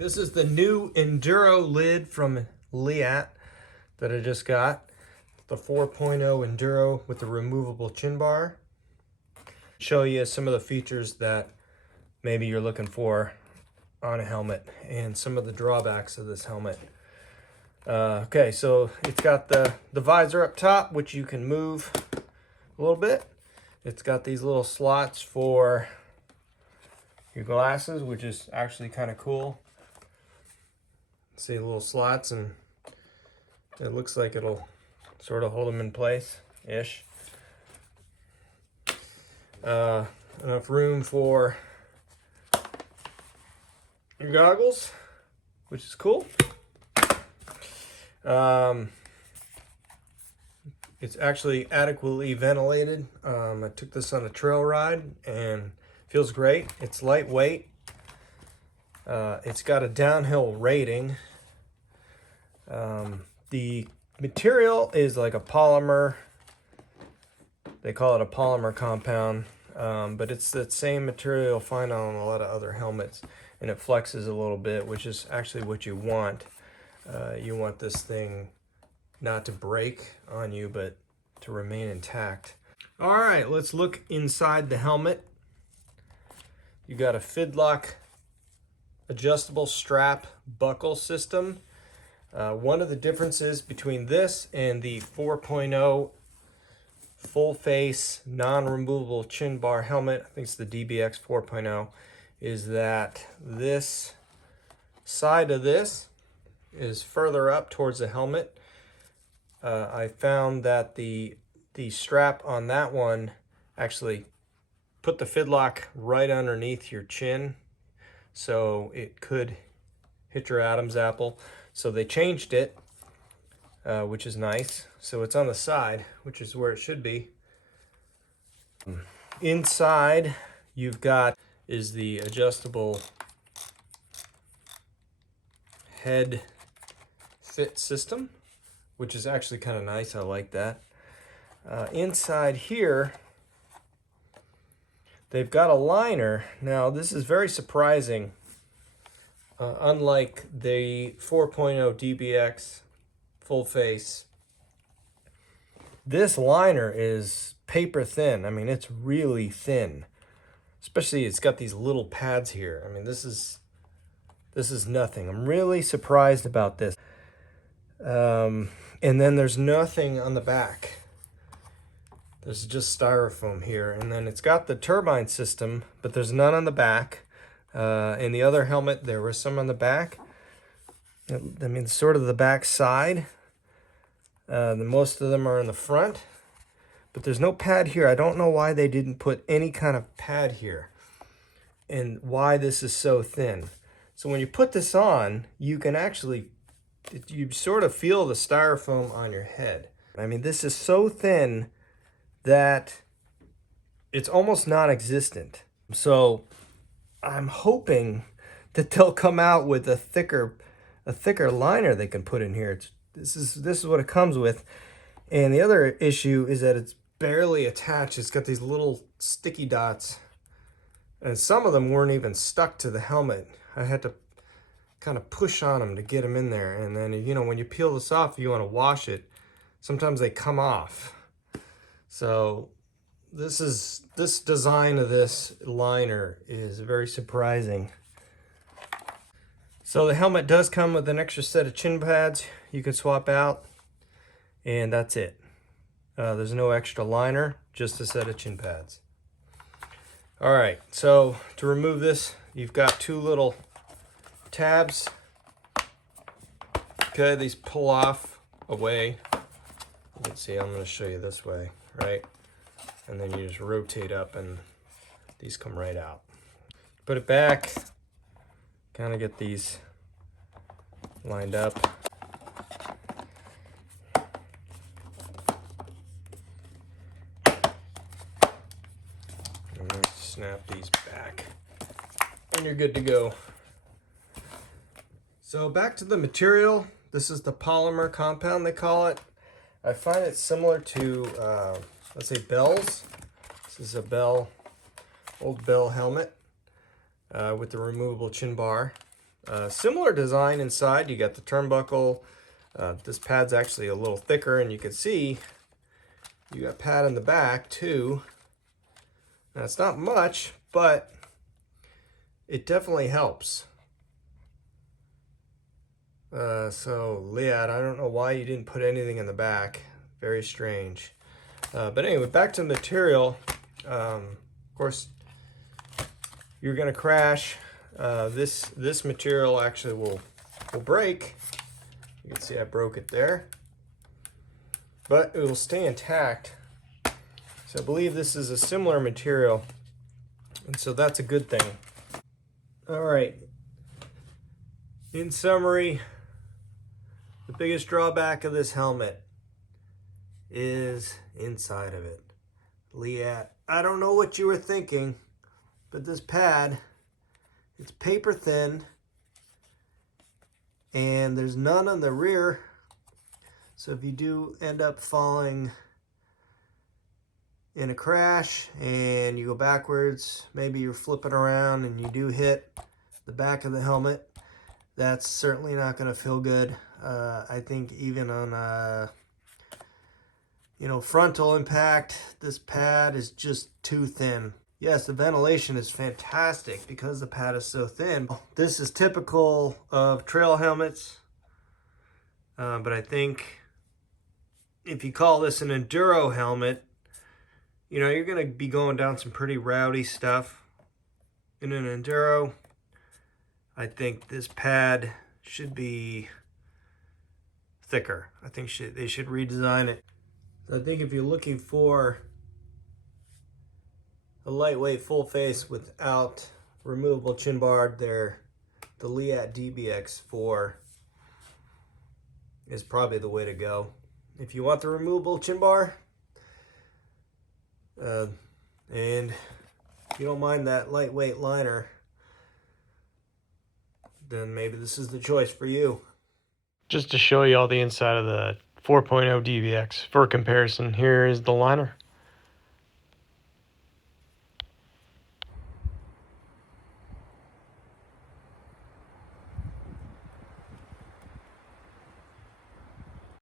This is the new Enduro lid from Leatt that I just got. The 4.0 Enduro with the removable chin bar. Show you some of the features that maybe you're looking for on a helmet and some of the drawbacks of this helmet. Okay, so it's got the visor up top, which you can move a little bit. It's got these little slots for your glasses, which is actually kind of cool. See little slots, and it looks like it'll sort of hold them in place-ish. Enough room for your goggles, which is cool. It's actually adequately ventilated. I took this on a trail ride and feels great. It's lightweight. It's got a downhill rating. The material is like a polymer. They call it a polymer compound, but it's the same material you'll find on a lot of other helmets, and it flexes a little bit, which is actually what you want. You want this thing not to break on you, but to remain intact. All right, let's look inside the helmet. You got a Fidlock adjustable strap buckle system. One of the differences between this and the 4.0 full face non-removable chin bar helmet, I think it's the DBX 4.0, is that this side of this is further up towards the helmet. I found that the strap on that one actually put the Fidlock right underneath your chin, so it could hit your Adam's apple. So they changed it, which is nice. So it's on the side, which is where it should be. Inside, you've got is the adjustable head fit system, which is actually kind of nice. I like that. Inside here, they've got a liner. Now, this is very surprising. Unlike the 4.0 DBX full face, this liner is paper thin. I mean, it's really thin. Especially, it's got these little pads here. I mean, this is nothing. I'm really surprised about this. And then there's nothing on the back. There's just styrofoam here. And then it's got the turbine system, but there's none on the back. In the other helmet, there was some on the back. I mean, sort of the back side. Most of them are in the front. But there's no pad here. I don't know why they didn't put any kind of pad here. And why this is so thin. So when you put this on, you can actually, you sort of feel the styrofoam on your head. I mean, this is so thin that it's almost non-existent. So I'm hoping that they'll come out with a thicker liner they can put in here. This is what it comes with. And the other issue is that it's barely attached. It's got these little sticky dots, and some of them weren't even stuck to the helmet. I had to kind of push on them to get them in there. And then, you know, when you peel this off, you want to wash it, sometimes they come off. So this design of this liner is very surprising. So the helmet does come with an extra set of chin pads you can swap out, and that's it. There's no extra liner, just a set of chin pads. All right, so to remove this, you've got two little tabs. Okay, these pull off away. You can see, I'm going to show you this way, right? And then you just rotate up and these come right out. Put it back, kind of get these lined up. And then snap these back and you're good to go. So back to the material. This is the polymer compound, they call it. I find it similar to, let's say, Bell's. This is a old Bell helmet with the removable chin bar. Similar design inside. You got the turnbuckle. This pad's actually a little thicker, and you can see you got pad in the back too. Now it's not much, but it definitely helps. So Leatt, I don't know why you didn't put anything in the back. Very strange. But anyway, back to the material. Of course, you're gonna crash. This material actually will break. You can see I broke it there, but it will stay intact. So I believe this is a similar material, and so that's a good thing. All right. In summary, the biggest drawback of this helmet is inside of it. Leatt, I don't know what you were thinking, but this pad, it's paper thin, and there's none on the rear. So if you do end up falling in a crash and you go backwards, maybe you're flipping around and you do hit the back of the helmet, that's certainly not going to feel good. I think even on frontal impact, this pad is just too thin. Yes, the ventilation is fantastic because the pad is so thin. This is typical of trail helmets, but I think if you call this an enduro helmet, you're going to be going down some pretty rowdy stuff. In an enduro, I think this pad should be thicker. I think they should redesign it. So I think if you're looking for a lightweight full face without removable chin bar, the Leatt DBX4 is probably the way to go. If you want the removable chin bar, and you don't mind that lightweight liner, then maybe this is the choice for you. Just to show you all the inside of the 4.0 DBX for comparison, here is the liner.